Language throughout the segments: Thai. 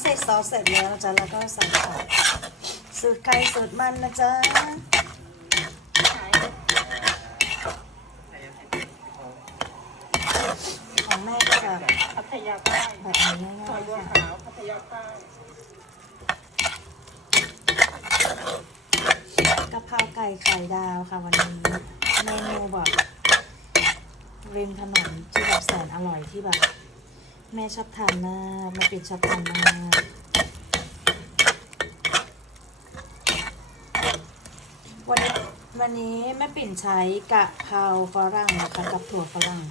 ใส่ซอสเสร็จแล้วนะจ๊ะแล้วก็ใส่ไข่สูตรไข่สูตรมันนะจ๊ะของแม่ก็จะพัทยาใต้แบบนี้ง่ายๆค่ะพัทยาใต้กะเพราไก่ไข่ดาวค่ะวันนี้เมนูแบบริมถนนที่แบบแสนอร่อยที่แบบ แม่ชอบทานมากแม่ปิดชอบทานมากวันนี้วันนี้แม่ปิ่นใช้กะเพราฝรั่งนะคะกับถั่วฝรั่ง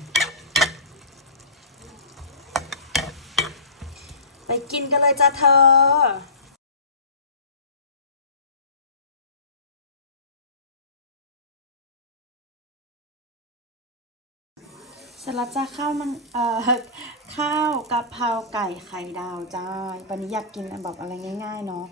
ไปกินกันเลยจ้าเธอ สร็จแล้วจ้าข้าวมันเอ่อข้าวกะเพราไก่ไข่ดาวจ้าวันนี้อยากกินแบบอะไรง่ายๆเนาะ